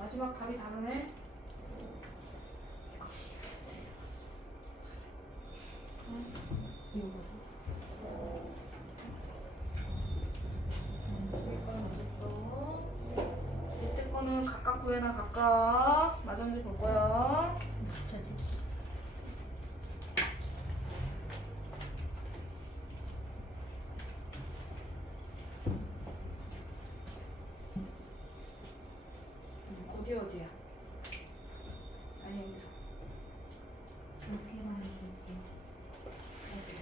마지막 답이 다르네. 밑에 거는 각각 구해놔. 각각 맞았는지 볼 거야. 어디야? 아니 여기서. 이렇게만 해줄게요. 오케이.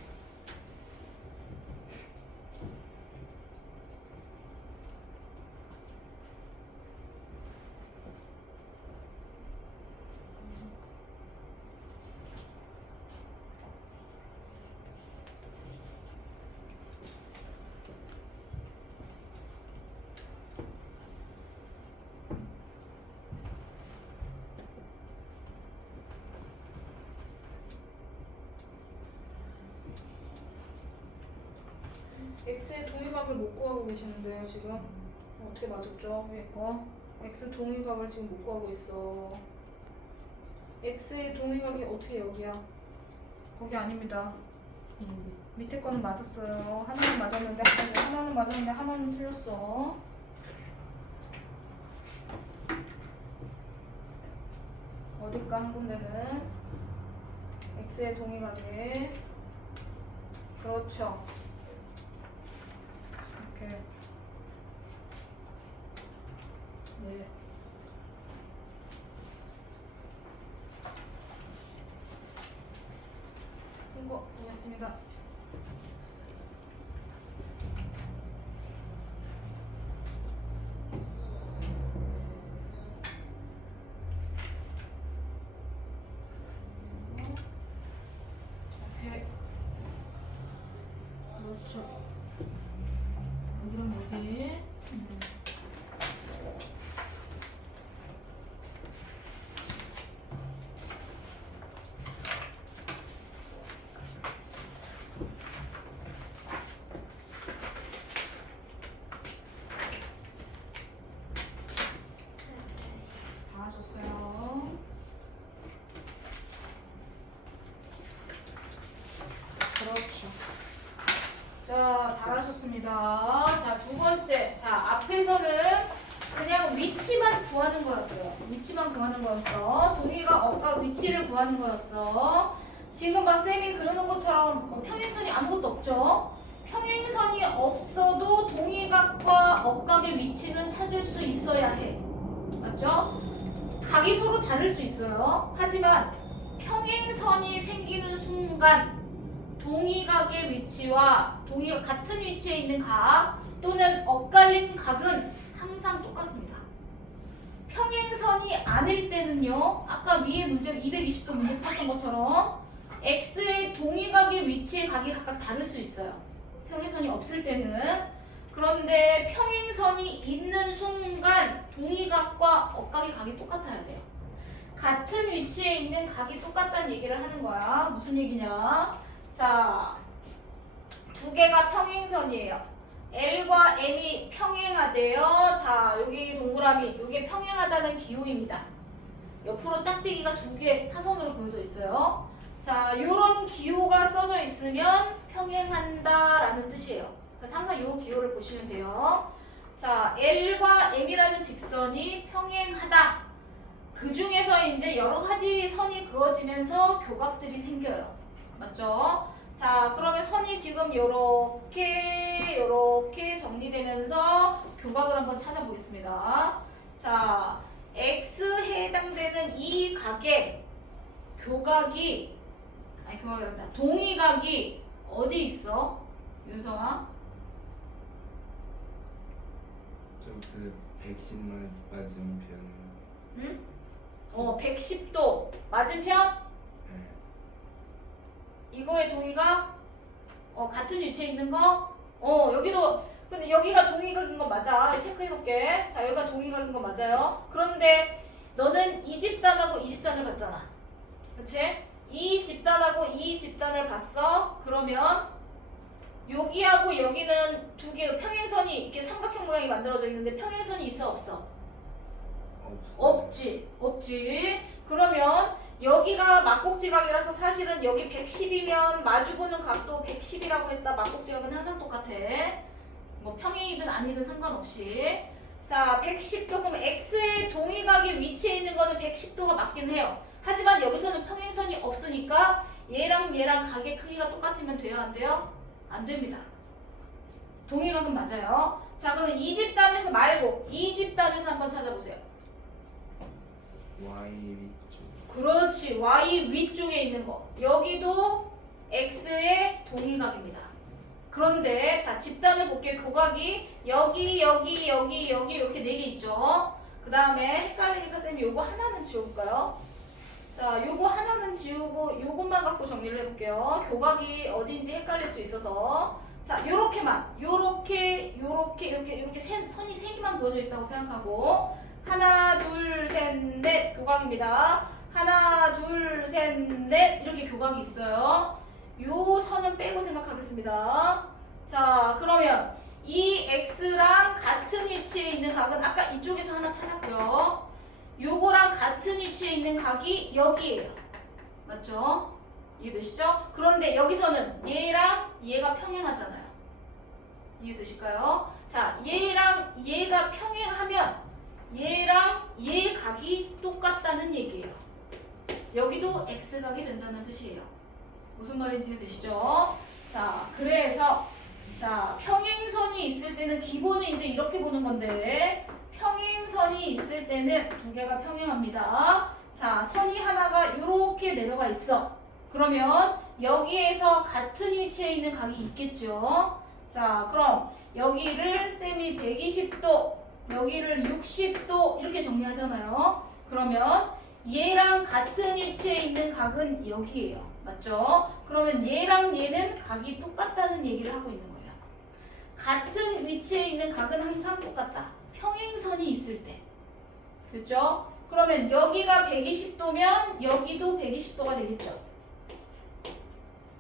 x의 동의값을 못 구하고 계시는데요 지금. 어떻게 맞았죠? 위에 거. x 동의값을 지금 못 구하고 있어. x의 동의값이 어떻게 여기야? 거기 아닙니다. 밑에 거는 맞았어요. 하나는 맞았는데 하나는 틀렸어. 어딜까 한 군데는 x의 동의값이. 그렇죠. 이렇게. 네. 통과 보겠습니다. 오케이. 그렇죠. 여기랑 여기. 다 하셨어요. 그렇죠. 자, 잘하셨습니다. 자, 두 번째. 자, 앞에서는 그냥 위치만 구하는 거였어요. 위치만 구하는 거였어. 동의가 억각 위치를 구하는 거였어. 지금 봐, 쌤이 그려놓은 것처럼 평행선이 아무것도 없죠? 평행선이 없어도 동의각과 억각의 위치는 찾을 수 있어야 해. 맞죠? 각이 서로 다를 수 있어요. 하지만 평행선이 생기는 순간 동의각의 위치와 동의각 같은 위치에 있는 각 또는 엇갈린 각은 항상 똑같습니다. 평행선이 아닐 때는요. 아까 위에 문제 220도 문제 풀었던 것처럼 x의 동의각의 위치의 각이 각각 다를 수 있어요. 평행선이 없을 때는. 그런데 평행선이 있는 순간 동의각과 엇각의 각이 똑같아야 돼요. 같은 위치에 있는 각이 똑같다는 얘기를 하는 거야. 무슨 얘기냐? 자, 두 개가 평행선이에요. L과 M이 평행하대요. 자, 여기 동그라미, 이게 평행하다는 기호입니다. 옆으로 짝대기가 두 개 사선으로 그어져 있어요. 자, 요런 기호가 써져 있으면 평행한다라는 뜻이에요. 그래서 항상 요 기호를 보시면 돼요. 자, L과 M이라는 직선이 평행하다. 그 중에서 이제 여러 가지 선이 그어지면서 교각들이 생겨요. 맞죠? 자, 그러면 선이 지금 요렇게 정리되면서 교각을 한번 찾아보겠습니다. 자, X에 해당되는 이 각의 교각이 동의각이 어디 있어? 윤성아? 그 110만 맞은편. 응? 110도 맞은편? 네. 이거의 동의각? 같은 위치에 있는 거? 여기도 근데 여기가 동의각인 거 맞아. 체크해놓을게. 자, 여기가 동의각인 거 맞아요. 그런데 너는 이 집단하고 이 집단을 봤잖아. 그치? 이 집단하고 이 집단을 봤어. 그러면 여기하고 여기는 두 개 평행선이 이렇게 삼각형 모양이 만들어져 있는데 평행선이 있어 없어? 없지. 그러면 여기가 막곡지각이라서 사실은 여기 110이면 마주보는 각도 110이라고 했다. 막곡지각은 항상 똑같아. 뭐 평행이든 아니든 상관없이. 자, 110도 그럼 x의 동의각의 위치에 있는 거는 110도가 맞긴 해요. 하지만 여기서는 평행선이 없으니까 얘랑 각의 크기가 똑같으면 돼요, 안 돼요? 안 됩니다. 동의각은 맞아요. 자, 그럼 이 집단에서 말고 이 집단에서 한번 찾아보세요. Y 위쪽. 그렇지. Y 위쪽에 있는 거. 여기도 x의 동의각입니다. 그런데 자, 집단을 볼게요. 교각이 여기 이렇게 4개 있죠. 그 다음에 헷갈리니까 쌤이 요거 하나는 지워볼까요? 자, 요거 하나는 지우고 요것만 갖고 정리를 해볼게요. 교각이 어딘지 헷갈릴 수 있어서. 자, 요렇게만 이렇게 선이 3개만 그어져 있다고 생각하고 하나 둘 셋 넷 교각입니다. 하나 둘 셋 넷 이렇게 교각이 있어요. 요 선은 빼고 생각하겠습니다. 자, 그러면 이 x랑 같은 위치에 있는 각은 아까 이쪽에서 하나 찾았고요. 요거랑 같은 위치에 있는 각이 여기예요. 맞죠? 이해되시죠? 그런데 여기서는 얘랑 얘가 평행하잖아요. 이해되실까요? 자, 얘랑 얘가 평행하면 얘랑 얘 각이 똑같다는 얘기예요. 여기도 x각이 된다는 뜻이에요. 무슨 말인지 이해되시죠? 자, 그래서 자, 평행선이 있을 때는 기본은 이제 이렇게 보는 건데 평행선이 있을 때는 두 개가 평행합니다. 자, 선이 하나가 이렇게 내려가 있어. 그러면 여기에서 같은 위치에 있는 각이 있겠죠. 자, 그럼 여기를 쌤이 120도, 여기를 60도 이렇게 정리하잖아요. 그러면 얘랑 같은 위치에 있는 각은 여기예요. 맞죠? 그러면 얘랑 얘는 각이 똑같다는 얘기를 하고 있는 거예요. 같은 위치에 있는 각은 항상 똑같다. 평행선이 있을 때. 됐죠? 그러면 여기가 120도면 여기도 120도가 되겠죠.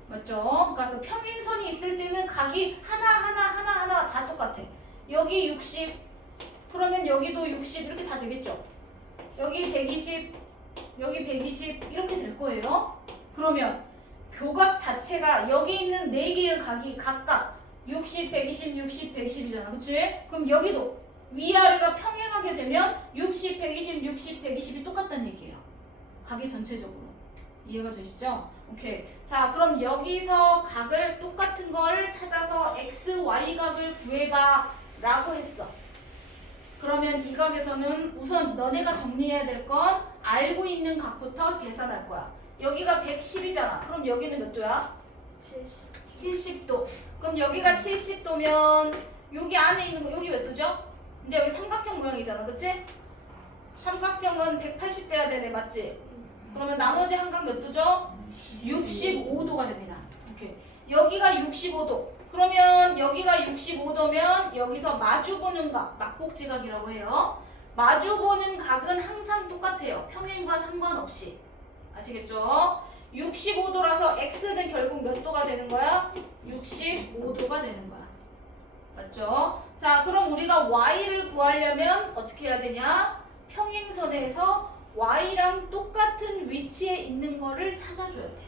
맞죠? 그래서 평행선이 있을 때는 각이 하나 다 똑같아. 여기 60, 그러면 여기도 60 이렇게 다 되겠죠. 여기 120, 여기 120 이렇게 될 거예요. 그러면 교각 자체가 여기 있는 4개의 각이 각각 60, 120, 60, 120이잖아. 그치? 그럼 여기도 위아래가 평행하게 되면 60, 120, 60, 120이 똑같다는 얘기예요. 각이 전체적으로. 이해가 되시죠? 오케이. 자, 그럼 여기서 각을 똑같은 걸 찾아서 x, y 각을 구해봐 라고 했어. 그러면 이 각에서는 우선 너네가 정리해야 될 건 알고 있는 각부터 계산할 거야. 여기가 110이잖아. 그럼 여기는 몇 도야? 70도. 그럼 여기가 70도면 여기 안에 있는 거 여기 몇 도죠? 이제 여기 삼각형 모양이잖아. 그치? 삼각형은 180 돼야 되네. 맞지? 그러면 나머지 한 각 몇 도죠? 65도가 됩니다. 오케이. 여기가 65도. 그러면 여기가 65도면 여기서 마주보는 각, 막곡지각이라고 해요. 마주보는 각은 항상 똑같아요. 평행과 상관없이. 아시겠죠? 65도라서 x는 결국 몇 도가 되는 거야? 65도가 되는 거야. 맞죠? 자, 그럼 우리가 y를 구하려면 어떻게 해야 되냐? 평행선에서 y랑 똑같은 위치에 있는 거를 찾아줘야 돼.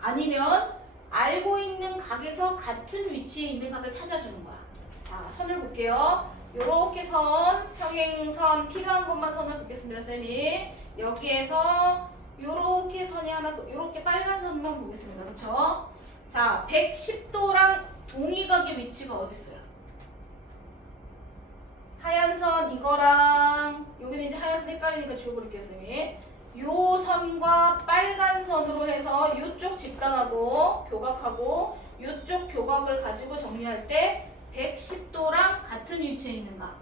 아니면 알고 있는 각에서 같은 위치에 있는 각을 찾아주는 거야. 자, 선을 볼게요. 요렇게 선, 평행선 필요한 것만 선을 긋겠습니다, 쌤이. 여기에서 요렇게 선이 하나, 요렇게 빨간 선만 보겠습니다. 그쵸? 자, 110도랑 동의각의 위치가 어디 있어요? 하얀 선 이거랑 여기는 이제 하얀 선 헷갈리니까 지워버릴게요, 쌤이. 요 선과 빨간 선으로 해서 요쪽 집단하고 교각하고 요쪽 교각을 가지고 정리할 때 110도랑 같은 위치에 있는 각.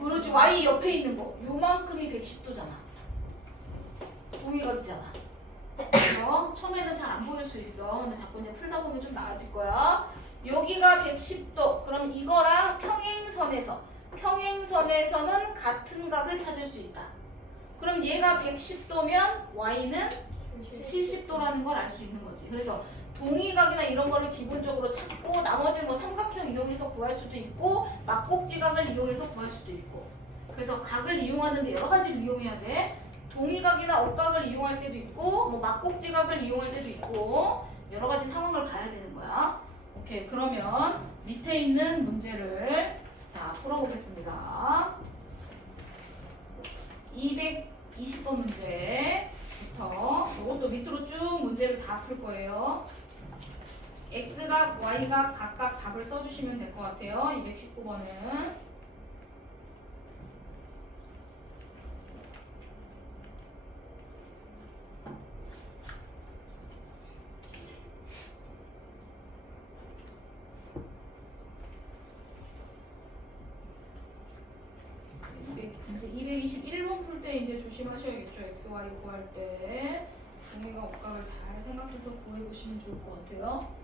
그렇지, Y 옆에 있는 거. 요만큼이 110도잖아. 동의각이잖아. 그래서 처음에는 잘 안 보일 수 있어. 근데 자꾸 이제 풀다 보면 좀 나아질 거야. 여기가 110도. 그럼 이거랑 평행선에서는 같은 각을 찾을 수 있다. 그럼 얘가 110도면 y는 70도라는 걸 알 수 있는 거지. 그래서 동의각이나 이런 거를 기본적으로 찾고 나머지 뭐 삼각형 이용해서 구할 수도 있고 막곡지각을 이용해서 구할 수도 있고 그래서 각을 이용하는데 여러 가지를 이용해야 돼. 동의각이나 억각을 이용할 때도 있고 뭐 막곡지각을 이용할 때도 있고 여러 가지 상황을 봐야 되는 거야. 오케이. 그러면 밑에 있는 문제를 자 풀어보겠습니다. 220번 문제부터 이것도 밑으로 쭉 문제를 다 풀 거예요. X각, Y각 각각 답을 써주시면 될 것 같아요. 219번은 이제 221번 풀 때 이제 조심하셔야겠죠. X, Y 구할 때 동의가 억각을 잘 생각해서 구해보시면 좋을 것 같아요.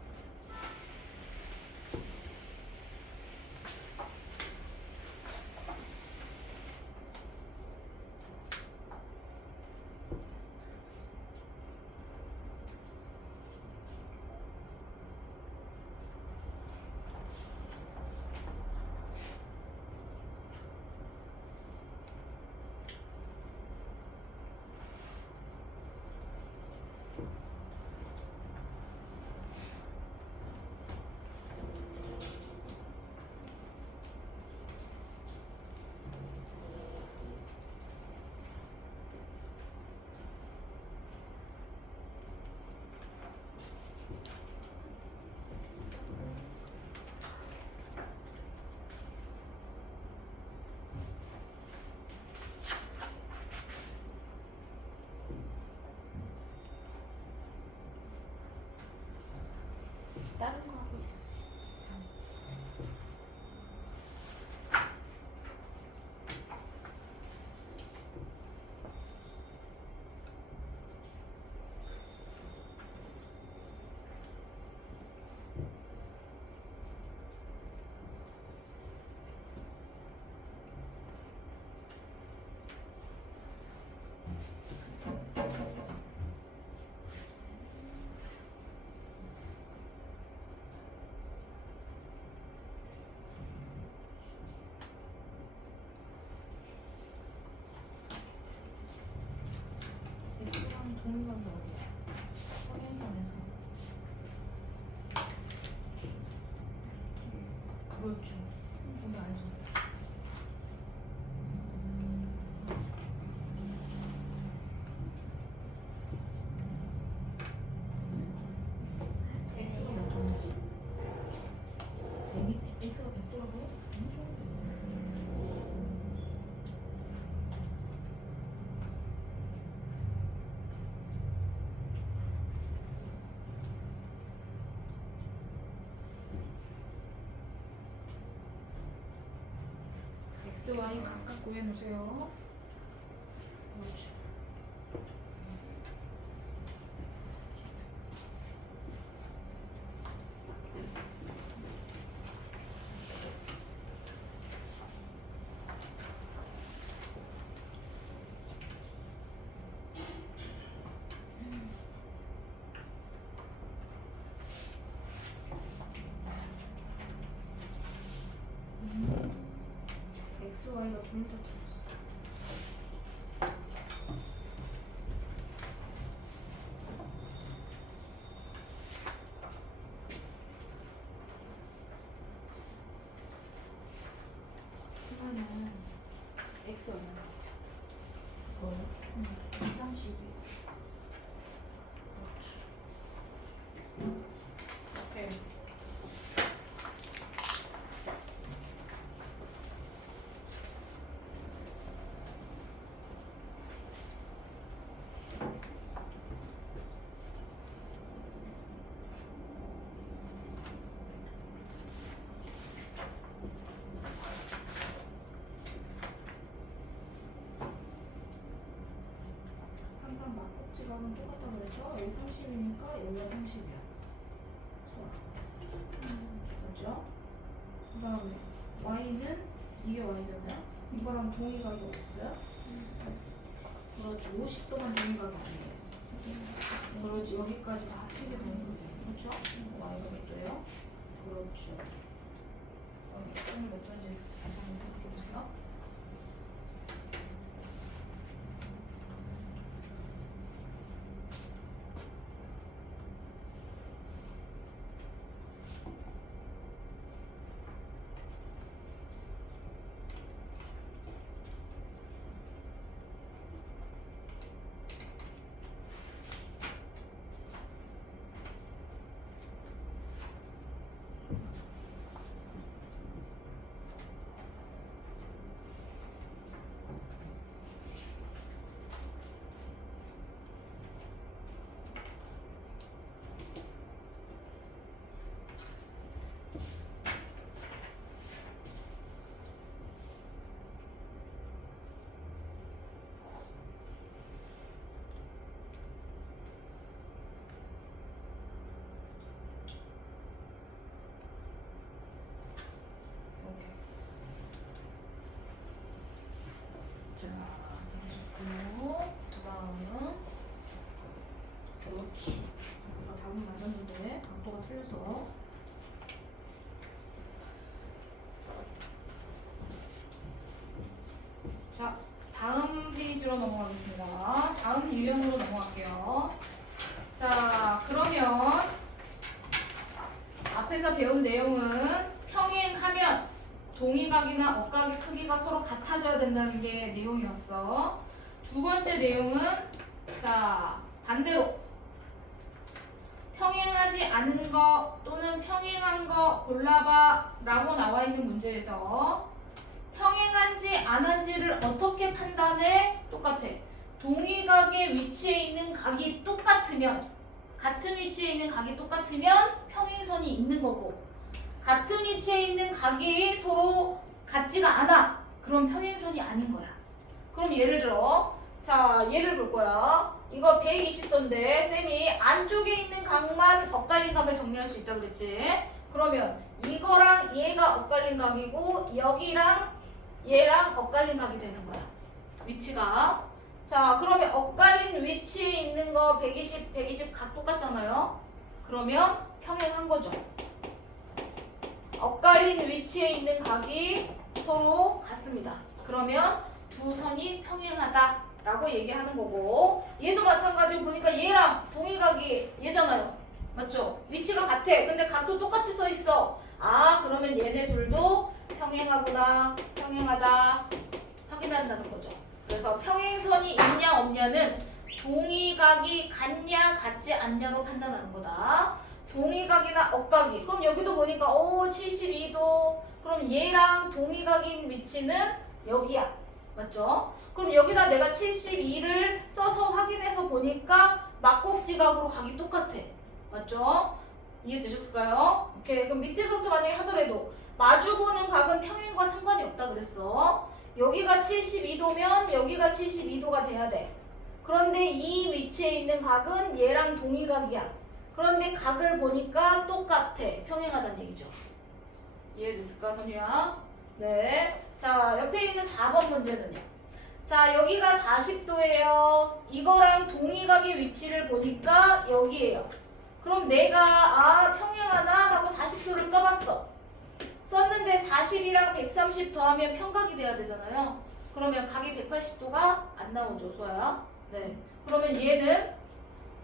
다른 거 하고 있으세요. X랑 동의각이 어디야? 확인선에서. 그렇죠. 여기 알죠. X가 몇 도라고? X가 100도라고요? 아니죠. X, Y 각각 구해놓으세요. 그렇죠. X, Y가 둘 다 틀렸어. 시간은 X 얼마나 됐어? 뭐요? 32. 그렇죠. 오케이. 항상 막꼭지가는 똑같다고 그랬어. 여기 30이니까 여기가 30이야. 맞죠? 그 다음에 y는 이게 y잖아요. 이거랑 동의각이 어딨어요? 그렇죠. 50도만 동의각이 아니에요. 그렇지. 여기까지 다 합치게 되는 거지. 그렇죠? y가 몇 도예요? 그렇죠. x는 몇 도인지 다시 한번 생각해 보세요. 자, 다음 페이지로 넘어가겠습니다. 다음 유형으로 넘어갈게요. 자, 그러면 앞에서 배운 내용은 평행하면 동의각이나 억각의 크기가 서로 같아져야 된다는 게 내용이었어. 두 번째 내용은 자, 반대로 평행하지 않은 거 또는 평행한 거 골라봐 라고 나와 있는 문제에서 평행한지 안 한지를 어떻게 판단해? 똑같아. 동의각의 위치에 있는 각이 똑같으면, 같은 위치에 있는 각이 똑같으면 평행선이 있는 거고, 같은 위치에 있는 각이 서로 같지가 않아. 그럼 평행선이 아닌 거야. 그럼 예를 들어, 자, 예를 볼 거야. 이거 120도인데 쌤이 안쪽에 있는 각만 엇갈린 각을 정리할 수 있다 그랬지? 그러면 이거랑 얘가 엇갈린 각이고 여기랑 얘랑 엇갈린 각이 되는 거야. 위치가. 자, 그러면 엇갈린 위치에 있는 거 120, 120 각 똑같잖아요. 그러면 평행한 거죠. 엇갈린 위치에 있는 각이 서로 같습니다. 그러면 두 선이 평행하다 라고 얘기하는 거고, 얘도 마찬가지로 보니까 얘랑 동의각이 얘잖아요. 맞죠? 위치가 같아. 근데 각도 똑같이 써 있어. 아, 그러면 얘네 둘도 평행하구나, 평행하다 확인한다는 거죠. 그래서 평행선이 있냐 없냐는 동의각이 같냐 같지 않냐로 판단하는 거다. 동의각이나 억각이. 그럼 여기도 보니까 72도. 그럼 얘랑 동의각인 위치는 여기야. 맞죠? 그럼 여기다 내가 72를 써서 확인해서 보니까 막곡지각으로 각이 똑같아. 맞죠? 이해되셨을까요? 오케이. 그럼 밑에서부터 만약에 하더라도 마주보는 각은 평행과 상관이 없다 그랬어. 여기가 72도면 여기가 72도가 돼야 돼. 그런데 이 위치에 있는 각은 얘랑 동의각이야. 그런데 각을 보니까 똑같아. 평행하다는 얘기죠. 이해됐을까, 선유야? 네. 자, 옆에 있는 4번 문제는요. 자, 여기가 40도예요. 이거랑 동의각의 위치를 보니까 여기에요. 그럼 내가 평행하나 하고 40도를 써봤어. 썼는데 40이랑 130 더하면 평각이 돼야 되잖아요. 그러면 각이 180도가 안 나오죠, 소아야. 네. 그러면 얘는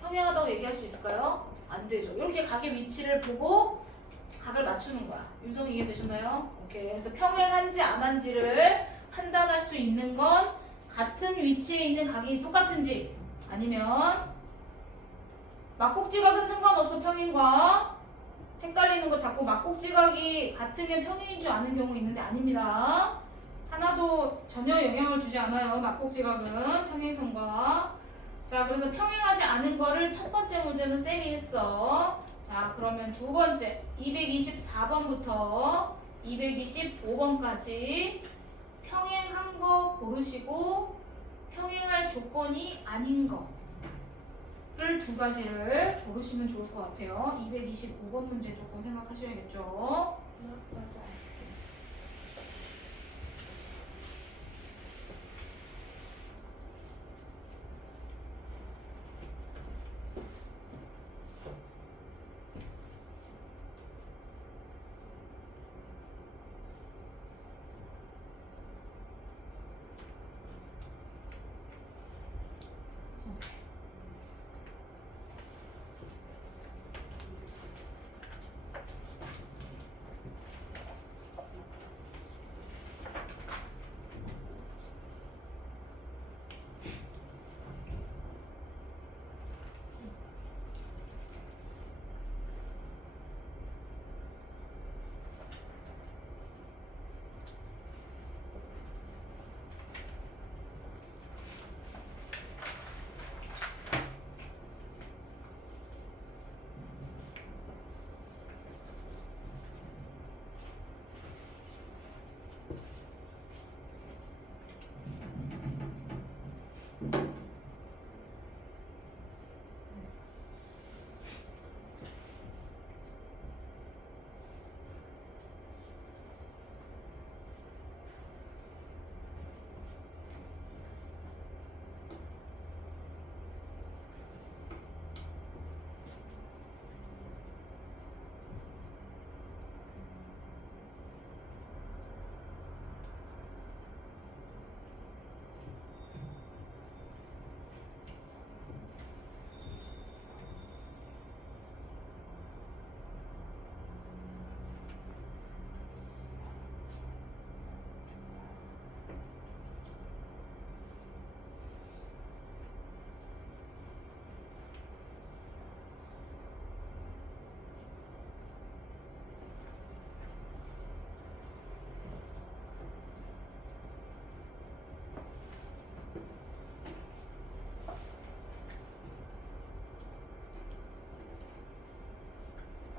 평행하다고 얘기할 수 있을까요? 안 되죠. 이렇게 각의 위치를 보고 각을 맞추는 거야. 윤성이 이해되셨나요? 오케이. 그래서 평행한지 안 한지를 판단할 수 있는 건 같은 위치에 있는 각이 똑같은지, 아니면 막곡지각은 상관없어. 평행과 헷갈리는 거 자꾸 막곡지각이 같으면 평행인 줄 아는 경우 있는데 아닙니다. 하나도 전혀 영향을 주지 않아요. 막곡지각은 평행선과. 자, 그래서 평행하지 않은 거를 첫 번째 문제는 쌤이 했어. 자, 그러면 두 번째 224번부터 225번까지 평행한 거 고르시고 평행할 조건이 아닌 거를 두 가지를 고르시면 좋을 것 같아요. 225번 문제 조금 생각하셔야겠죠. 맞아요.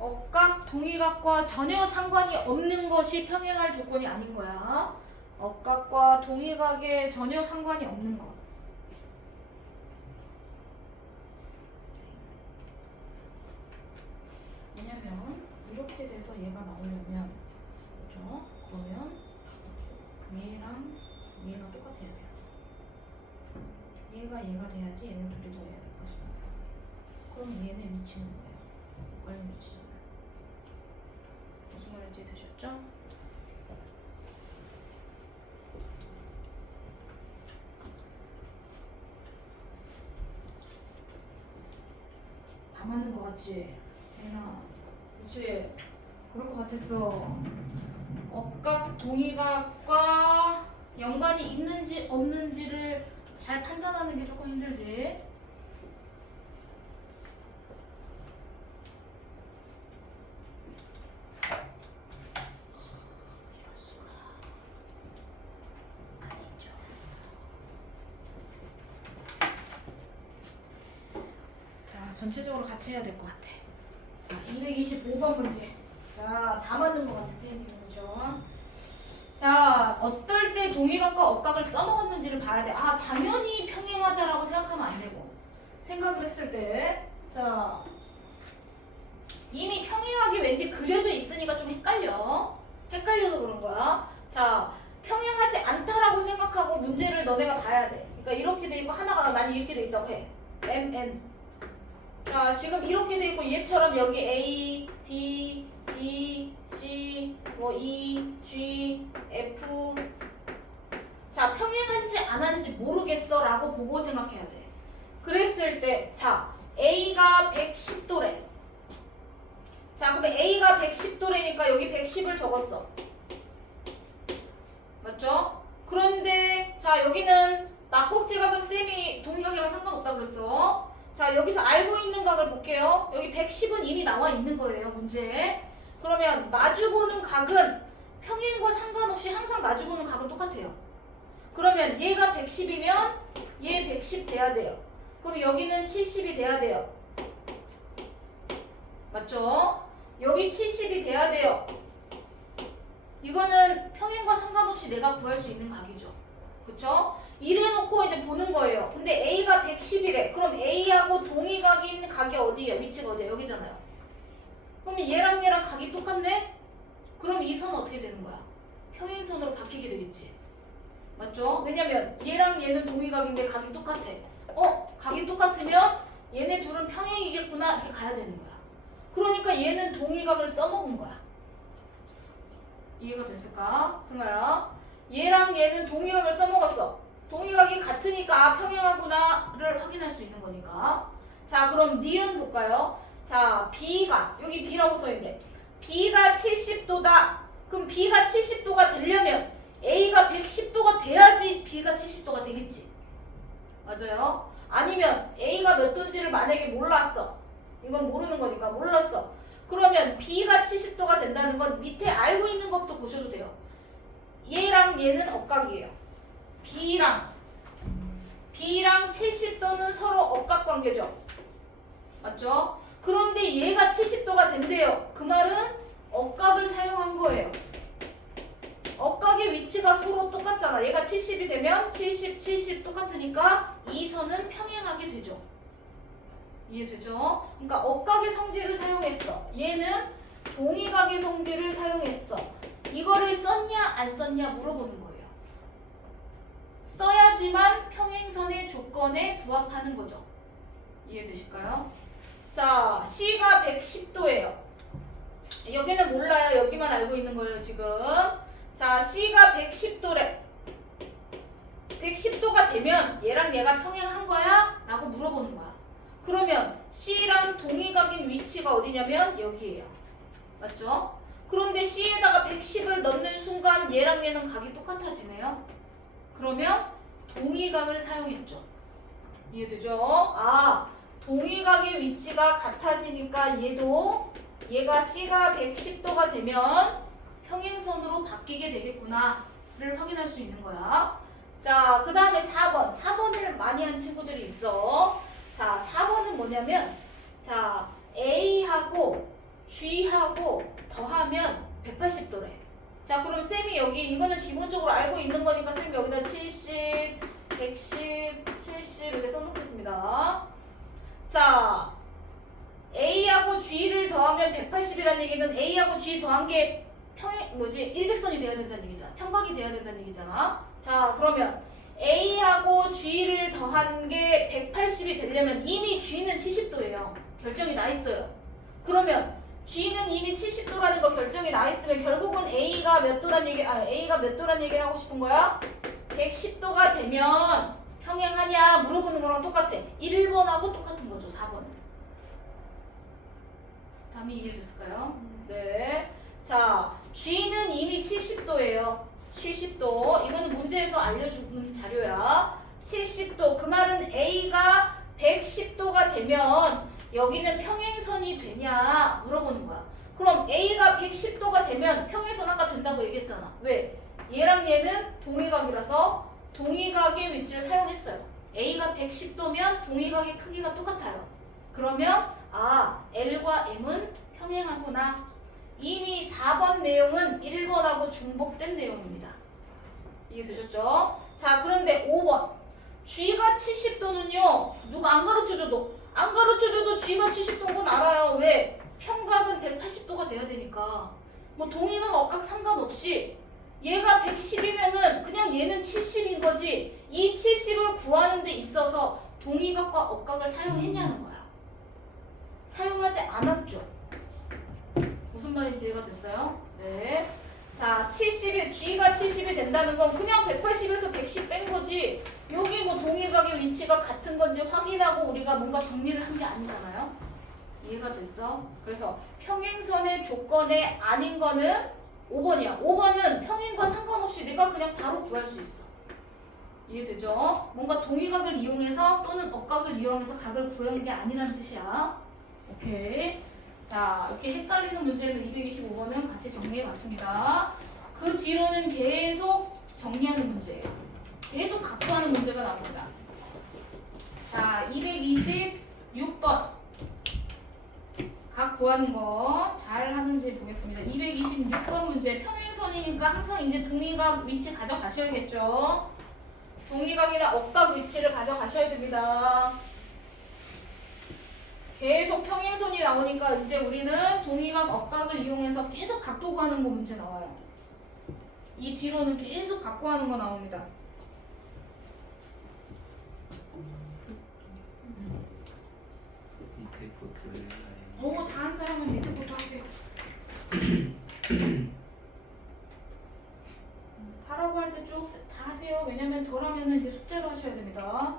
억각, 동의각과 전혀 상관이 없는 것이 평행할 조건이 아닌 거야. 억각과 동의각에 전혀 상관이 없는 거. 왜냐면 이렇게 돼서 얘가 나오려면, 그죠? 그러면 얘랑 얘가 똑같아야 돼요. 얘가 돼야지 얘네 둘이 더해야 될 것입니다. 그럼 얘네 미치는 거예요. 엇갈림 미치잖아요. 무슨 말인지 되셨죠? 다 맞는 거 같지? 대나 그치? 그럴 것 같았어. 억각, 동의각과 연관이 있는지 없는지를 잘 판단하는 게 조금 힘들지. 이럴 수가. 아니죠. 자, 전체적으로 같이 해야 될 것 같아. 자, 225번 문제. 자, 다 맞는 것 같아, 그죠? 자, 어떨 때 동의각과 억각을 써먹었는지를 봐야 돼. 아, 당연히 평행하다라고 생각하면 안 되고. 생각을 했을 때, 자, 이미 평행하게 왠지 그려져 있으니까 좀 헷갈려. 헷갈려서 그런 거야. 자, 평행하지 않다라고 생각하고 문제를 너네가 봐야 돼. 그러니까 이렇게 돼 있고 하나가 만약 이렇게 돼 있다고 해. MN. 자, 지금 이렇게 돼 있고 얘처럼 여기 A, D, B, C, 뭐 E, G, F. 자, 평행한지 안 한지 모르겠어 라고 보고 생각해야 돼. 그랬을 때, 자, A가 110도래. 자, 그러면 A가 110도래니까 여기 110을 적었어. 맞죠? 그런데, 자, 여기는 막곡지각은 쌤이 동의각이랑 상관없다고 그랬어. 자, 여기서 알고 있는 각을 볼게요. 여기 110은 이미 나와 있는 거예요, 문제에. 그러면 마주보는 각은 평행과 상관없이 항상 마주보는 각은 똑같아요. 그러면 얘가 110이면 얘 110 돼야 돼요. 그럼 여기는 70이 돼야 돼요. 맞죠? 여기 70이 돼야 돼요. 이거는 평행과 상관없이 내가 구할 수 있는 각이죠. 그쵸? 이래놓고 이제 보는 거예요. 근데 A가 110이래. 그럼 A하고 동의각인 각이 어디예요? 위치가 어디야? 여기잖아요. 그럼 얘랑 각이 똑같네? 그럼 이 선은 어떻게 되는 거야? 평행선으로 바뀌게 되겠지. 맞죠? 왜냐면 얘랑 얘는 동의각인데 각이 똑같아. 각이 똑같으면 얘네 둘은 평행이겠구나 이렇게 가야 되는 거야. 그러니까 얘는 동의각을 써먹은 거야. 이해가 됐을까? 승아야. 얘랑 얘는 동의각을 써먹었어. 동의각이 같으니까 평행하구나를 확인할 수 있는 거니까. 자, 그럼 니은 볼까요? 자, B가 여기 B라고 써있는데 B가 70도다. 그럼 B가 70도가 되려면 A가 110도가 돼야지 B가 70도가 되겠지. 맞아요? 아니면 A가 몇 도인지를 만약에 몰랐어. 이건 모르는 거니까 몰랐어. 그러면 B가 70도가 된다는 건 밑에 알고 있는 것부터 보셔도 돼요. 얘랑 얘는 억각이에요. B랑 70도는 서로 억각 관계죠. 맞죠? 그런데 얘가 70도가 된대요. 그 말은 억각을 사용한 거예요. 억각의 위치가 서로 똑같잖아. 얘가 70이 되면 70 똑같으니까 이 선은 평행하게 되죠. 이해되죠? 그러니까 억각의 성질을 사용했어. 얘는 동의각의 성질을 사용했어. 이거를 썼냐 안 썼냐 물어보는 거예요. 써야지만 평행선의 조건에 부합하는 거죠. 이해되실까요? 자, C가 110도예요. 여기는 몰라요. 여기만 알고 있는 거예요, 지금. 자, C가 110도래. 110도가 되면 얘랑 얘가 평행한 거야? 라고 물어보는 거야. 그러면 C랑 동의각인 위치가 어디냐면 여기예요. 맞죠? 그런데 C에다가 110을 넣는 순간 얘랑 얘는 각이 똑같아지네요. 그러면 동의각을 사용했죠. 이해되죠? 아, 동의각의 위치가 같아지니까 얘가 C가 110도가 되면 평행선으로 바뀌게 되겠구나를 확인할 수 있는 거야. 자, 그 다음에 4번. 4번을 많이 한 친구들이 있어. 자, 4번은 뭐냐면, 자, A하고 G하고 더하면 180도래. 자, 그럼 쌤이 여기 이거는 기본적으로 알고 있는 거니까 쌤이 여기다 70, 110, 70 이렇게 써놓겠습니다. 자, A하고 G를 더하면 180이라는 얘기는 A하고 G 더한 게 일직선이 돼야 된다는 얘기잖아. 평각이 돼야 된다는 얘기잖아. 자, 그러면 A하고 G를 더한 게 180이 되려면 이미 G는 70도예요. 결정이 나 있어요. 그러면 G는 이미 70도라는 거 결정이 나 있으면 결국은 A가 몇 도란 얘기를 하고 싶은 거야? 110도가 되면 평행하냐 물어보는 거랑 똑같아. 1번하고 똑같은 거죠. 4번. 답이 이해됐을까요? 네. 자, G는 이미 70도예요. 70도. 이거는 문제에서 알려주는 자료야. 70도. 그 말은 A가 110도가 되면 여기는 평행선이 되냐 물어보는 거야. 그럼 A가 110도가 되면 평행선 아까 된다고 얘기했잖아. 왜? 얘랑 얘는 동의각이라서 동의각의 위치를 사용했어요. A가 110도면 동의각의 크기가 똑같아요. 그러면 L과 M은 평행하구나. 이미 4번 내용은 1번하고 중복된 내용입니다. 이해되셨죠? 자, 그런데 5번. G가 70도는요. 누가 안 가르쳐줘도 G가 70도인 건 알아요. 왜? 평각은 180도가 돼야 되니까. 뭐 동의각, 억각 상관없이 얘가 110이면은 그냥 얘는 70인 거지. 이 70을 구하는 데 있어서 동의각과 억각을 사용했냐는 거야. 사용하지 않았죠. 무슨 말인지 이해가 됐어요? 네. 자, 70이 G가 70이 된다는 건 그냥 180에서 110 뺀 거지. 여기 뭐 동의각의 위치가 같은 건지 확인하고 우리가 뭔가 정리를 한 게 아니잖아요. 이해가 됐어? 그래서 평행선의 조건에 아닌 거는 5번이야. 5번은 평행과 상관없이 내가 그냥 바로 구할 수 있어. 이해되죠? 뭔가 동의각을 이용해서 또는 억각을 이용해서 각을 구하는 게 아니라는 뜻이야. 오케이. 자, 이렇게 헷갈리는 문제는 225번은 같이 정리해 봤습니다. 그 뒤로는 계속 정리하는 문제예요. 계속 각구하는 문제가 나옵니다. 자, 226번. 각 구하는 거 잘 하는지 보겠습니다. 226번 문제. 평행선이니까 항상 이제 동의각 위치 가져가셔야겠죠. 동의각이나 억각 위치를 가져가셔야 됩니다. 계속 평행선이 나오니까 이제 우리는 동의각, 억각을 이용해서 계속 각도 구하는 거 문제 나와요. 이 뒤로는 계속 각 구하는 거 나옵니다. 밑에 것도 해봐요. 오, 다 한 사람은 밑에 것도 하세요. 하라고 할 때 쭉 다 하세요. 왜냐면 덜 하면은 이제 숙제로 하셔야 됩니다.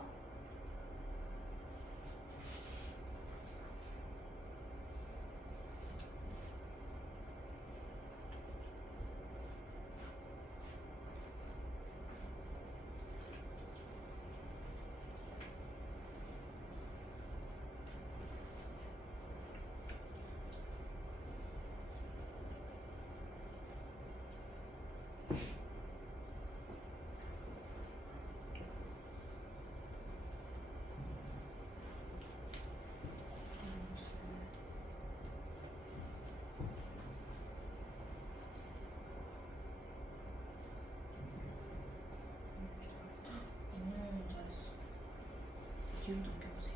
잘했어. 뒤로 넘겨보세요.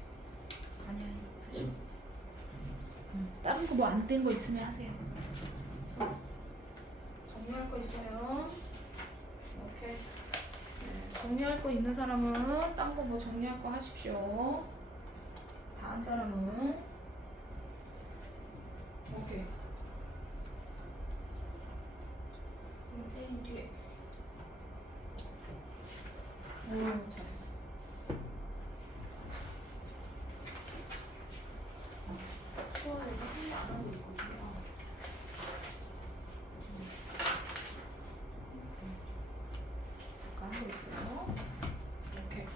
아니 하시고. 다른 거 뭐 안 뗀 거 있으면 하세요. 그래서 정리할 거 있으면 이렇게 정리할 거 있는 사람은 딴 거 뭐 정리할 거 하십시오. 다 한 사람은 오케이. A 뒤에. 오, 잘했어. 수업을 한번 안 하고 있거든요. 잠깐 하고 있어요. 이렇게.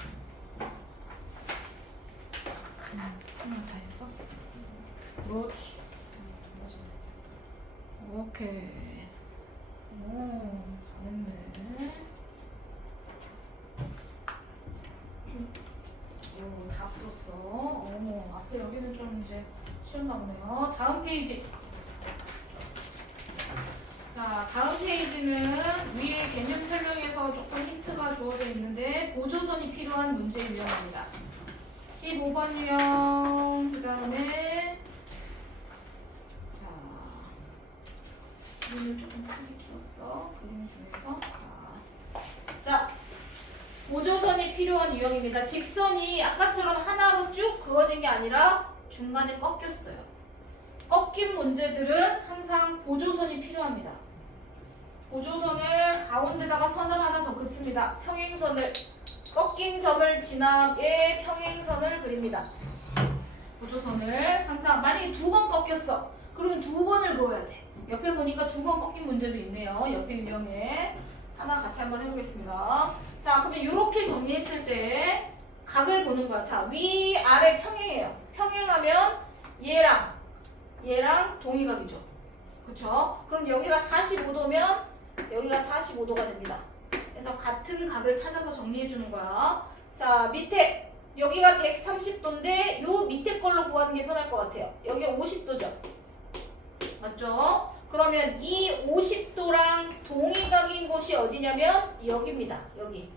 승현 다 했어? 그렇지. 오케이. 오, 잘했네. 오, 다 풀었어. 어머, 앞에 여기는 좀 이제 쉬었나 보네요. 다음 페이지. 자, 다음 페이지는 위에 개념 설명에서 조금 힌트가 주어져 있는데 보조선이 필요한 문제 유형입니다. 15번 유형 그 다음에 자 그림을 조금 크게 키웠어. 그림 중에서 자 보조선이 필요한 유형입니다. 직선이 아까처럼 하나로 쭉 그어진 게 아니라 중간에 꺾였어요. 꺾인 문제들은 항상 보조선이 필요합니다. 보조선을 가운데다가 선을 하나 더 긋습니다. 평행선을 꺾인 점을 지나게 평행선을 그립니다. 보조선을 항상 만약에 2번 꺾였어. 그러면 2번을 그어야 돼. 옆에 보니까 2번 꺾인 문제도 있네요. 옆에 유형에 하나 같이 한번 해보겠습니다. 자, 그러면 이렇게 정리했을 때 각을 보는 거야. 자, 위, 아래 평행이에요. 평행하면 얘랑 동의각이죠. 그쵸? 그럼 여기가 45도면 여기가 45도가 됩니다. 그래서 같은 각을 찾아서 정리해 주는 거야. 자, 밑에 여기가 130도인데 요 밑에 걸로 구하는 게 편할 것 같아요. 여기가 50도죠. 맞죠? 그러면 이 50도랑 동의각인 곳이 어디냐면 여기입니다. 여기.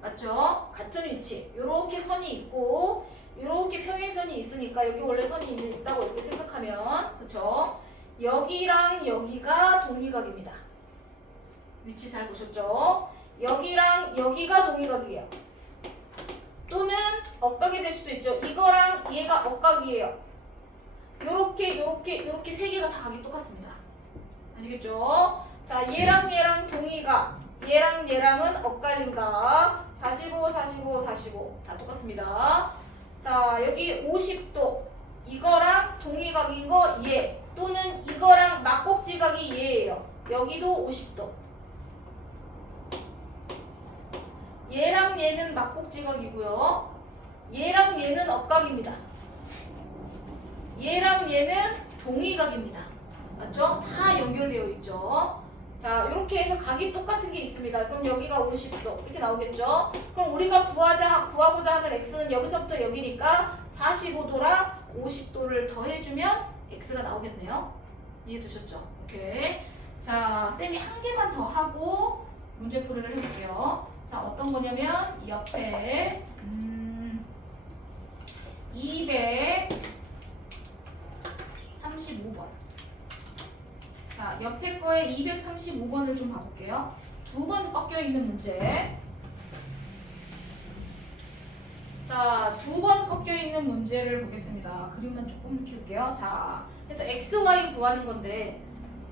맞죠? 같은 위치. 요렇게 선이 있고 요렇게 평행선이 있으니까 여기 원래 선이 있다고 이렇게 생각하면 그쵸? 여기랑 여기가 동의각입니다. 위치 잘 보셨죠? 여기랑 여기가 동의각이에요. 또는 억각이 될 수도 있죠. 이거랑 얘가 억각이에요. 요렇게 세 개가 다 각이 똑같습니다. 아시겠죠? 자, 얘랑 동의각, 얘랑은 엇갈린각. 45, 45, 45 다 똑같습니다. 자, 여기 50도 이거랑 동의각인 거 얘, 또는 이거랑 막곡지각이 얘예요. 여기도 50도. 얘랑 얘는 막곡지각이고요. 얘랑 얘는 엇각입니다. 얘랑 얘는 동의각입니다. 맞죠? 다 연결되어 있죠. 자, 이렇게 해서 각이 똑같은 게 있습니다. 그럼 여기가 50도 이렇게 나오겠죠? 그럼 우리가 구하고자 하는 x는 여기서부터 여기니까 45도랑 50도를 더해주면 x가 나오겠네요. 이해되셨죠? 오케이. 자, 쌤이 한 개만 더 하고 문제풀이를 해볼게요. 자, 어떤 거냐면 이 옆에 235번. 자, 옆에 거에 235번을 좀 봐볼게요. 2번 꺾여있는 문제. 자, 2번 꺾여있는 문제를 보겠습니다. 그림만 조금 키울게요. 자, 그래서 x, y 구하는 건데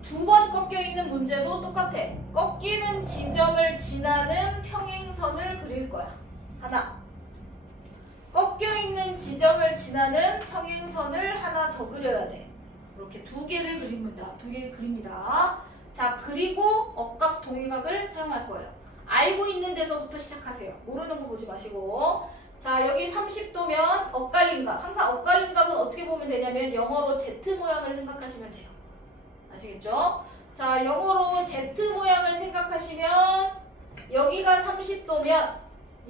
2번 꺾여있는 문제도 똑같아. 꺾이는 지점을 지나는 평행선을 그릴 거야. 하나. 꺾여있는 지점을 지나는 평행선을 하나 더 그려야 돼. 이렇게 2개를 그립니다. 2개 그립니다. 자, 그리고 억각, 동의각을 사용할 거예요. 알고 있는 데서부터 시작하세요. 모르는 거 보지 마시고. 자, 여기 30도면 엇갈린각. 항상 엇갈린각은 어떻게 보면 되냐면 영어로 Z 모양을 생각하시면 돼요. 아시겠죠? 자, 영어로 Z 모양을 생각하시면 여기가 30도면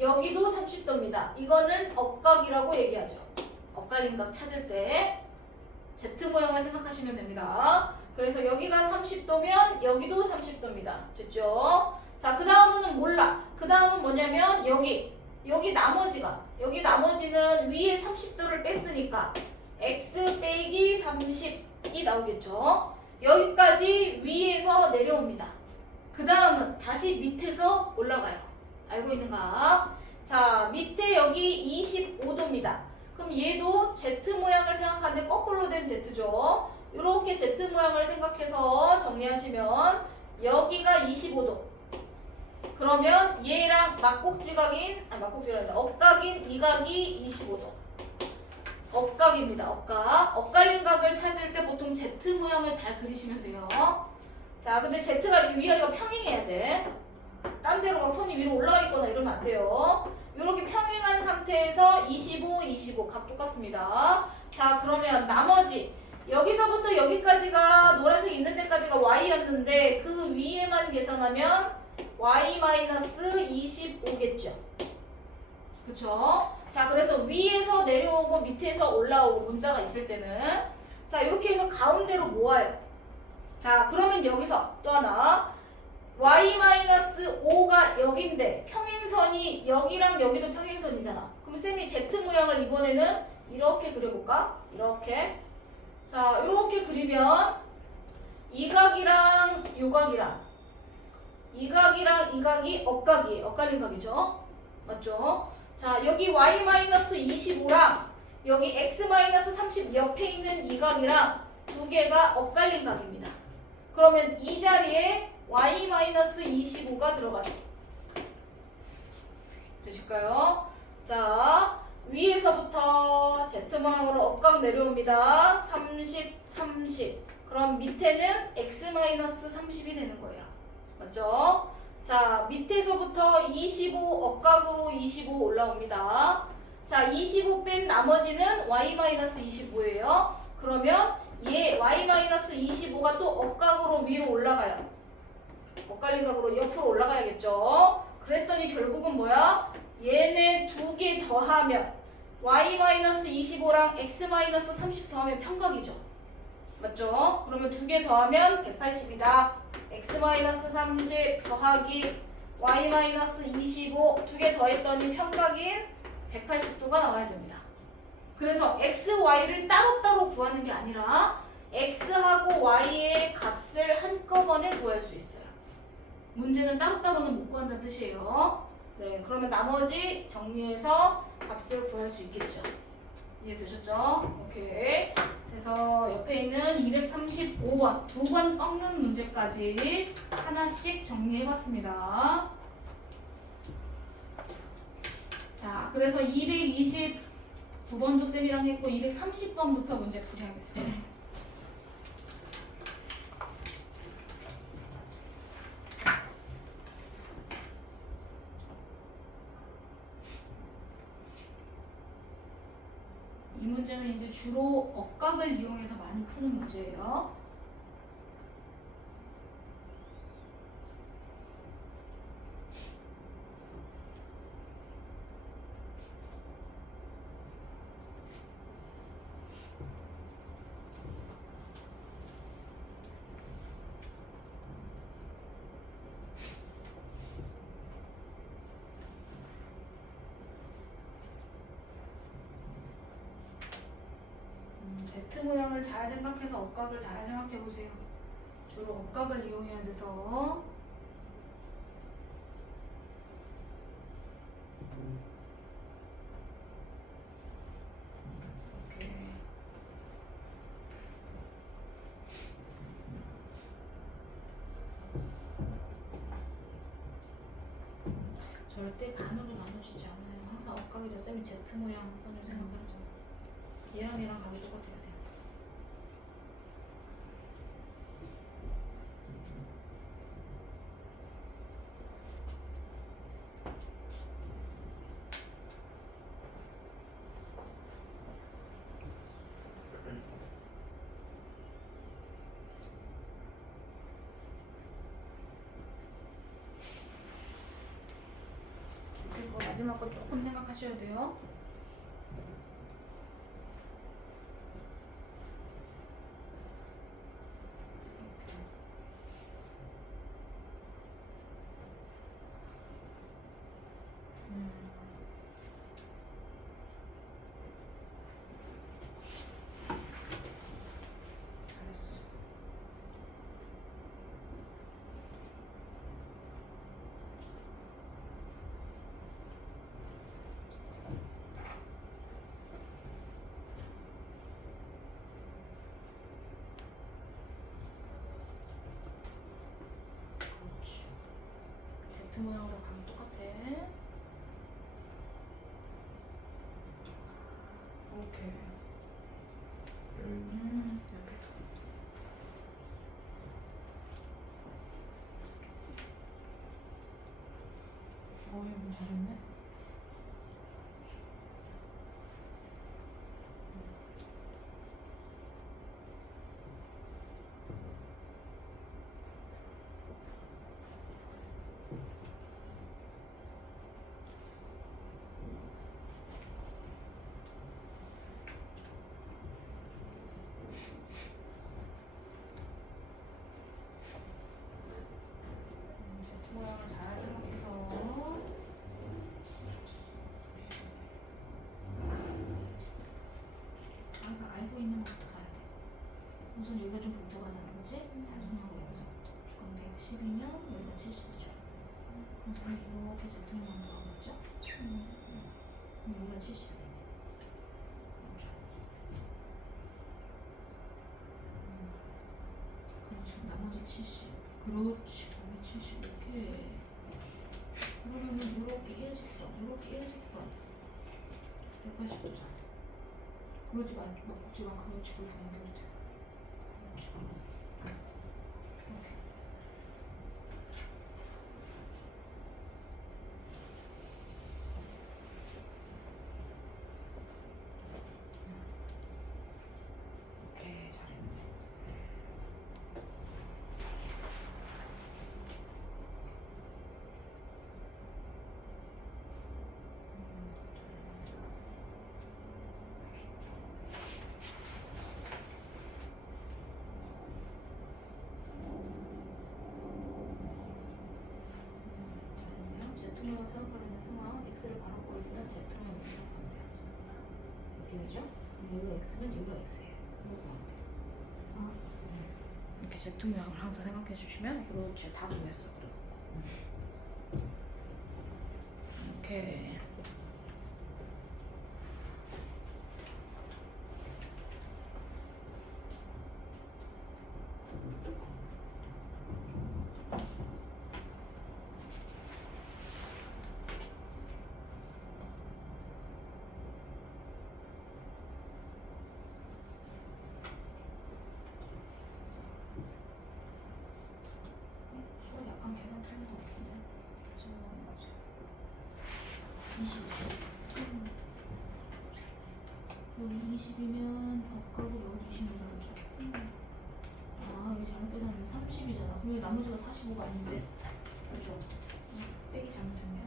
여기도 30도입니다. 이거는 억각이라고 얘기하죠. 엇갈린각 찾을 때 Z 모양을 생각하시면 됩니다. 그래서 여기가 30도면 여기도 30도입니다. 됐죠? 자, 그 다음은 몰라. 그 다음은 뭐냐면 여기 나머지는 위에 30도를 뺐으니까 x 빼기 30이 나오겠죠. 여기까지 위에서 내려옵니다. 그 다음은 다시 밑에서 올라가요. 알고 있는가? 자, 밑에 여기 25도입니다. 그럼 얘도 Z 모양을 생각하는데 거꾸로 된 Z죠. 이렇게 Z 모양을 생각해서 정리하시면 여기가 25도. 그러면 얘랑 억각인 이 각이 25도. 억각입니다. 엇갈린 각을 찾을 때 보통 Z 모양을 잘 그리시면 돼요. 자, 근데 Z가 이렇게 위아래가 평행해야 돼. 딴 데로 막 선이 위로 올라가 있거나 이러면 안 돼요. 이렇게 평행한 상태에서 25, 25 각 똑같습니다. 자, 그러면 나머지 여기서부터 여기까지가 노란색 있는 데까지가 y였는데 그 위에만 계산하면 y-25겠죠. 그쵸? 자, 그래서 위에서 내려오고 밑에서 올라오고 문자가 있을 때는 자, 이렇게 해서 가운데로 모아요. 자, 그러면 여기서 또 하나 y-5가 여긴데 평행선이 여기랑 여기도 평행선이잖아. 그럼 쌤이 Z 모양을 이번에는 이렇게 그려볼까? 이렇게. 자, 이렇게 그리면 이 각이랑 요 각이랑 이 각이 엇각이에요. 엇갈린 각이죠. 맞죠? 자, 여기 y-25랑 여기 x-30 옆에 있는 이 각이랑 두 개가 엇갈린 각입니다. 그러면 이 자리에 y-25가 들어가죠. 되실까요? 자, 위에서부터 Z모양으로 엇각 내려옵니다. 30, 30. 그럼 밑에는 x-30이 되는 거예요. 맞죠? 자, 밑에서부터 25 엇각으로 25 올라옵니다. 자, 25 뺀 나머지는 y-25예요. 그러면 얘 y-25가 또 엇각으로 위로 올라가요. 엇갈린 각으로 옆으로 올라가야겠죠. 그랬더니 결국은 뭐야? 얘네 두 개 더하면 y-25랑 x-30 더하면 평각이죠. 맞죠? 그러면 두 개 더하면 180이다. x-30 더하기 y-25 두 개 더했더니 평각인 180도가 나와야 됩니다. 그래서 x, y를 따로따로 구하는 게 아니라 x하고 y의 값을 한꺼번에 구할 수 있어요. 문제는 따로따로는 못 구한다는 뜻이에요. 네, 그러면 나머지 정리해서 값을 구할 수 있겠죠. 이해되셨죠? 오케이. 그래서 옆에 있는 235번 두 번 꺾는 문제까지 하나씩 정리해봤습니다. 자, 그래서 229번도 쌤이랑 했고 230번부터 문제 풀이하겠습니다. 이 문제는 이제 주로 억각을 이용해서 많이 푸는 문제예요. Z 모양을 잘 생각해서 억각을 잘 생각해 보세요. 주로 억각을 이용해야 돼서. 오케이. 절대 반으로 나눠지지 않아요. 항상 억각이라 쌤이 Z 모양 선을 생각하잖아. 얘랑 얘랑 각이 똑같아야 돼. 밑에 거 마지막 거 조금 생각하셔야 돼요. 알았어. 그렇지. Z 모양으로 각이 똑같아. 오케이. 옆에. 이거 잘했네. 제트모양을 잘 생각해서 항상 알고 있는 것부터 가야 돼. 우선 여기가 좀 복잡하잖아, 그치? 단순하고 여기서부터. 그럼 110이면 여기가 70이죠. 그래서 이렇게 제트모양을 가보죠. 그럼 여기가 70이네. 맞죠? 그렇죠. 나머지 70. 그렇지. 여기 70 이렇게. 그러면은 이렇게 일직선, 이렇게 일직선. 180도잖아. 그렇지, 막국지가 그렇지, 그렇게 연결이 돼. 그렇지. 이렇게. 오케이, 잘했네. 잘했네요. 제트모양 생각하려면 승화 x를 바로 꼴리면 제트모양 여기서 보면 돼요. 이렇게 되죠? 여기가 x면 여기가 x예요. 이거 보면 돼요. 이렇게 제트 모양을 항상 생각해 주시면 그렇지. 다 보냈어. 그래. 이렇게. 수가 약간 계산 틀린 것 같은데. 지금 뭐지? 20이죠. 여기 20이면 아까고 여기 26이죠. 아, 여기 잘못 빼놨네. 30이잖아. 그럼 여기 나머지가 45가 아닌데. 그죠? 빼기 잘못했네.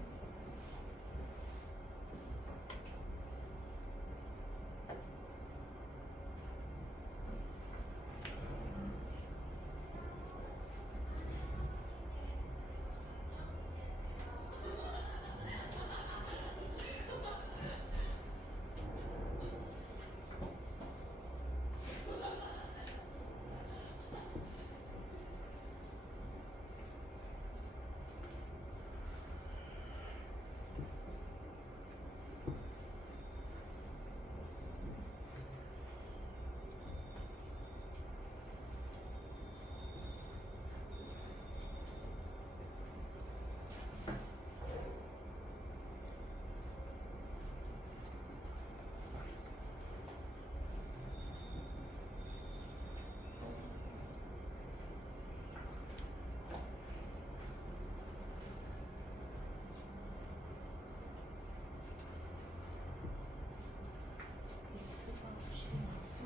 x가 90이 나왔어?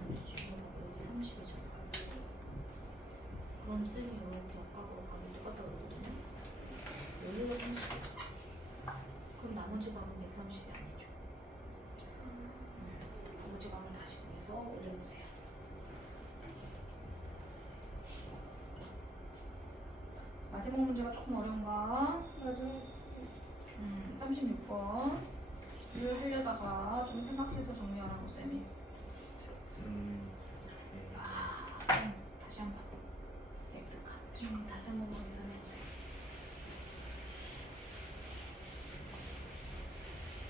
아니지. 여기 30이잖아. 그럼 쌤이 이렇게 아까하고 가면 똑같다 그러거든요. 여기가 30. 그럼 나머지 값은 130이 아니죠. 나머지 값은 다시 구해서 올려보세요. 마지막 문제가 조금 어려운가? 맞아. 36번. 이걸 하려다가 좀 생각해서 정리하라고 쌤이. 좀 다시 한번. X값. 다시 한번 계산해보세요.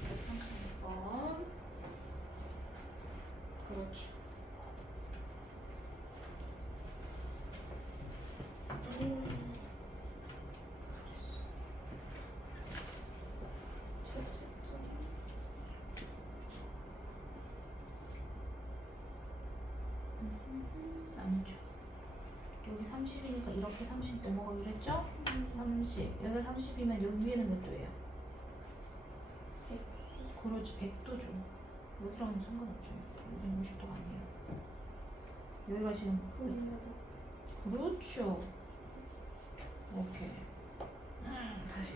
136번. 그렇죠. 잘했어. 아니죠. 여기 30이니까 이렇게 30 넘어가기로 했죠? 30. 여기가 30이면 여기 위에는 몇 도예요? 100. 그렇지. 100도죠. 여기랑은 상관없죠. 여기는 50도가 아니에요. 여기가 지금 그렇죠. 오케이. 다시.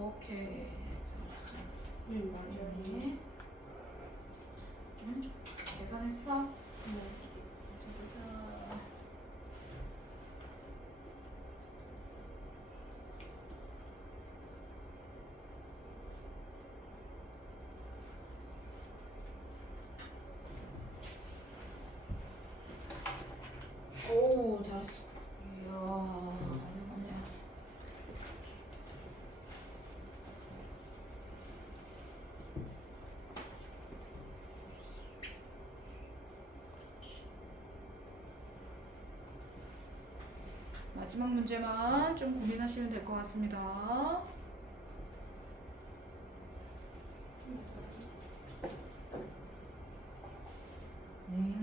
오케이. 맞아요. 응? 계산했어? 네. 자. 오, 잘했어. 이야, 얼마냐. 마지막 문제만 좀 고민하시면 될 것 같습니다. 네.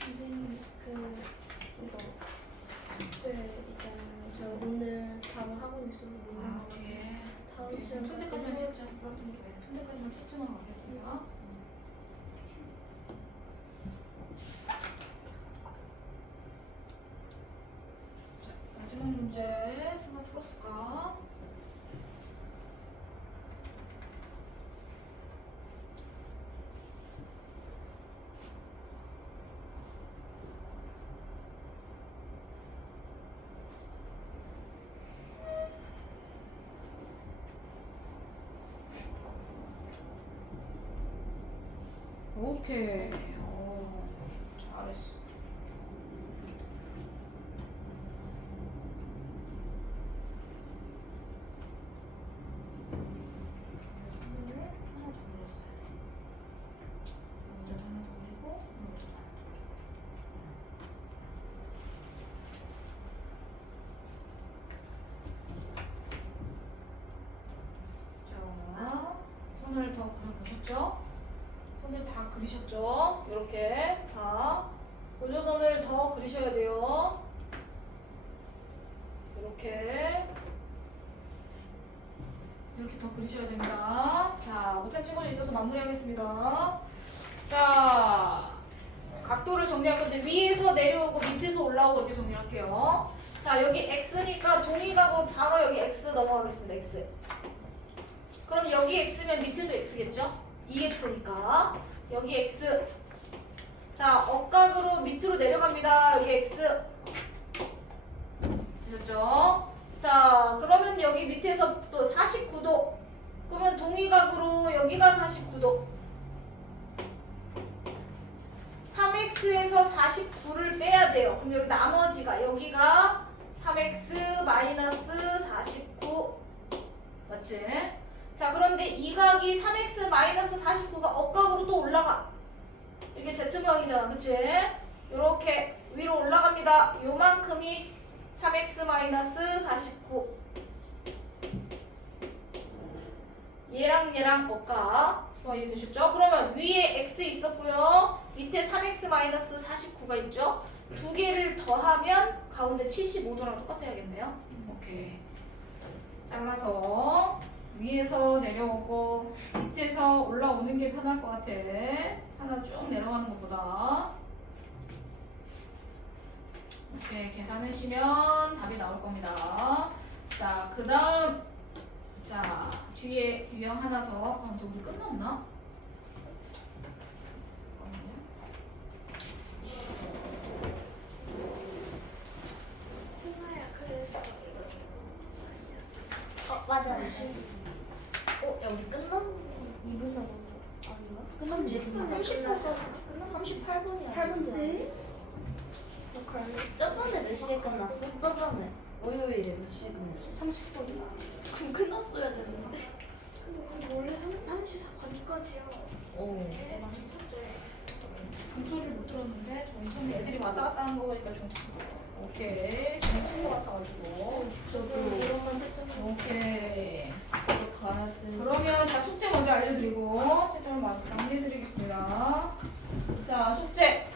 선생님 이거 숙제 있잖아요. 저 오늘 바로 하고 있었는데 아, 뒤에. 다음 오케이, 시간 푼데까지만 채점. 네, 푼데까지만 채점하고 가겠습니다. 자, 마지막 문제 수가 풀었을까? 오케이. 잘했어. 선을 하나 더 올렸어야 돼. 여기다 하나 더 올리고, 여기다. 자, 손을 더 그려보셨죠? 손을 다 그리셨죠? 이렇게 다 보조선을 더 그리셔야 돼요. 이렇게 더 그리셔야 됩니다. 자, 못한 친구들 있어서 마무리하겠습니다. 자, 각도를 정리할 건데 위에서 내려오고 밑에서 올라오고 이렇게 정리할게요. 자, 여기 x니까 동의각으로 바로 여기 x 넘어가겠습니다. x. 그럼 여기 x면 밑에도 x겠죠? 2x니까 여기 x. 자, 억각으로 밑으로 내려갑니다. 여기 x. 되셨죠? 자, 그러면 여기 밑에서 또 49도. 그러면 동의각으로 여기가 49도. 3x에서 49를 빼야 돼요. 그럼 여기 나머지가 여기가 3x 마이너스 49. 맞지? 자, 그런데 이 각이 3x 마이너스 49가 억각으로 또 올라가. 이게 Z각이잖아. 그치? 요렇게 위로 올라갑니다. 요만큼이 3x 마이너스 49. 얘랑 억각. 좋아, 이해되셨죠? 그러면 위에 x 있었고요. 밑에 3x 마이너스 49가 있죠? 두 개를 더하면 가운데 75도랑 똑같아야겠네요. 오케이. 잘라서 위에서 내려오고 밑에서 올라오는 게 편할 것 같아. 하나 쭉 내려가는 것보다. 오케이, 계산하시면 답이 나올 겁니다. 자, 그 다음, 자, 뒤에 유형 하나 더. 아, 근데 우리 끝났나? 승아야 그래서 맞아. 야 우리 끝났? 2분 남았네. 아닌가? 끝났네. 30분 38분이야. 8분 전에. 저번에 몇 시에 끝났어? 저번에 월요일에 몇 시에 끝났어? 30분이야. 그럼 끝났어야 되는데. 근데 원래 1시 반까지야. 어. 중소리를 못 들었는데 정신 애들이 왔다 갔다 하는 거 보니까 좀 오케이 정친 것 같아가지고 저도 이런 건 했더니 오케이 가야 돼. 그러면 자 숙제 먼저 알려드리고 채점을 마무리해드리겠습니다. 자 숙제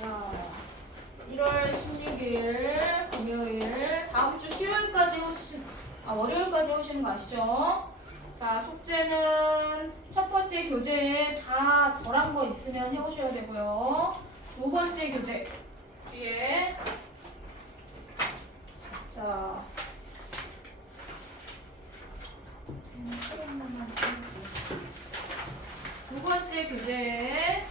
자 1월 16일 금요일 다음 주 수요일까지 월요일까지 해오시는 거 아시죠? 자, 숙제는 첫 번째 교재에 다 덜한 거 있으면 해오셔야 되고요. 두 번째 교재 뒤에 자 두 번째 교재에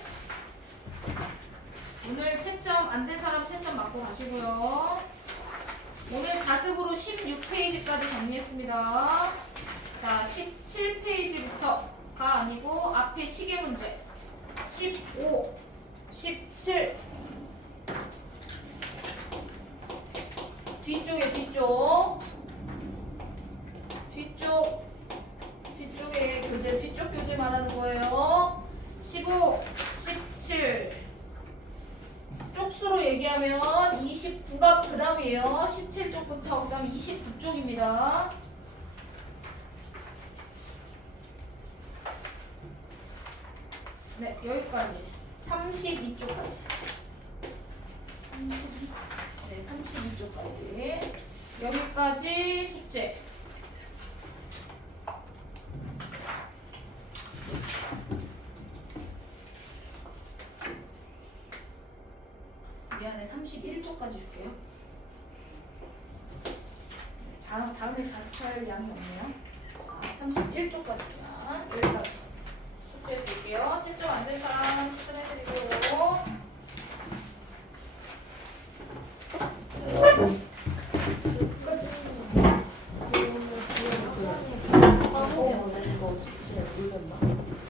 오늘 채점 안 된 사람 채점 맞고 가시고요. 오늘 자습으로 16페이지까지 정리했습니다. 자, 17페이지부터가 아니고 앞에 시계 문제 15, 17 뒤쪽에 뒤쪽에 교재 뒤쪽 교재 말하는 거예요. 15, 17 쪽수로 얘기하면 29가 그 다음이에요. 17쪽부터 그 다음 29쪽입니다. 네, 여기까지 32쪽까지 32쪽까지 여기까지 숙제. 미안해, 31쪽까지 줄게요. 다음에 자습할 양이 없네요. 자, 31쪽까지만 여기까지 숙제 쓸게요. 채점 안 된 사람 채점해드리고. 처음에 오는 거 숙제 올렸나?